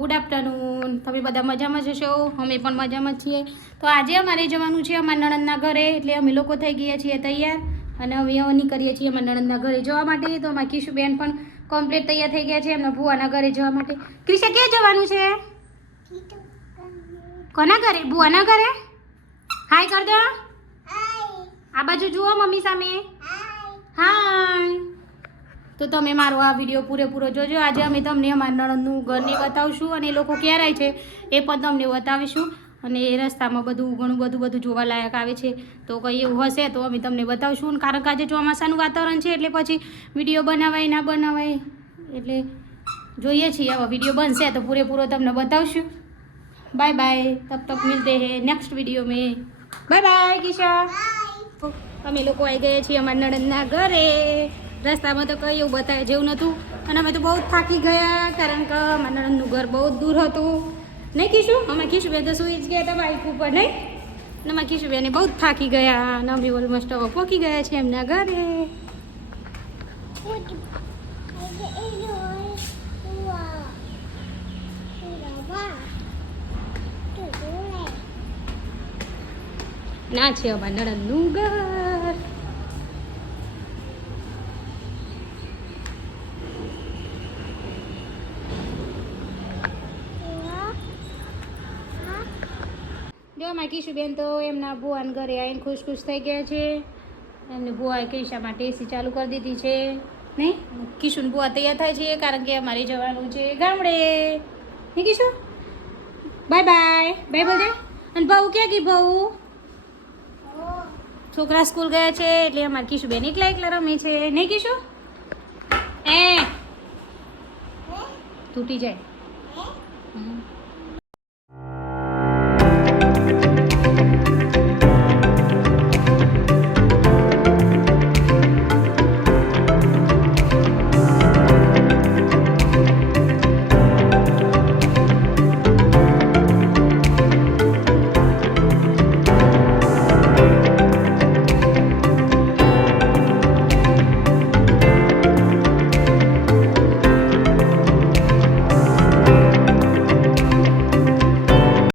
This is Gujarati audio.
Good afternoon. તમે બધા મજામાં જશો? અમે પણ મજામાં છીએ. તો આજે અમારે જવાનું છે અમારા નણંદના ઘરે, એટલે અમે લોકો થઈ ગયા છીએ તૈયાર અને હવે નીકળીએ છીએ અમારા નણંદના ઘરે જવા માટે. તો અમારા કિશુબેન પણ કમ્પ્લીટ તૈયાર થઈ ગયા છે એમના ભુવાના ઘરે જવા માટે. ક્રિશા ક્યાં જવાનું છે? કોના ઘરે? ભુવાના ઘરે. હાય કર દો. આ બાજુ જુઓ મમ્મી સામે. હાય. તો તમે મારો આ વિડીયો પૂરેપૂરો જોજો. આજે અમે તમને અમારા નણંદનું ઘરને બતાવશું અને એ લોકો ક્યાં રહે છે એ પણ તમને બતાવીશું. અને એ રસ્તામાં ઘણું બધું જોવાલાયક આવે છે. તો કંઈ એવું હશે તો અમે તમને બતાવશું. કારણ કે આજે ચોમાસાનું વાતાવરણ છે એટલે પછી વિડીયો બનાવાય ના બનાવાય એટલે જોઈએ છીએ. હવે વિડીયો બનશે તો પૂરેપૂરો તમને બતાવશું. Bye bye. તબ તક મિલતે હૈ નેક્સ્ટ વિડીયો મેં. Bye bye Kisha. અમે લોકો આવી ગયા છીએ અમારા નણંદના ઘરે. રસ્તામાં તો કંઈ એવું બતાવે જેવું નહોતું અને અમે તો બહુ થાકી ગયા કારણ કે અમારા નણંદનું ઘર બહુ દૂર હતું. નહીં કીશું? અમે કિશુબેન તો સુઈ જ ગયા હતા બાઇક ઉપર, નહીં? અને અમારા કિશુબેને બહુ થાકી ગયા અને અમે ઓલમોસ્ટ હવે પહોંચી ગયા છીએ એમના ઘરે. ના છે અમારા નણંદનું ઘર. જો અમારા કિશુબેન તો એમના ભુવાના ઘરે આવીને ખુશ થઈ ગયા છે. એમને ભુવાએ કિશા માટે એસી ચાલુ કરી દીધી છે, નહીં? કિશુન ભુવા તૈયાર થાય છે કારણ કે અમારે જવાનું છે ગામડે. નહીં કિશુ? Bye bye. બાય બોલ દે. અને ભાઉ ક્યાં ગઈ? ભાઉ છોકરા સ્કૂલ ગયા છે એટલે અમારે કિશુબેન એકલા રમે છે. નહીં કિશુ? તૂટી જાય.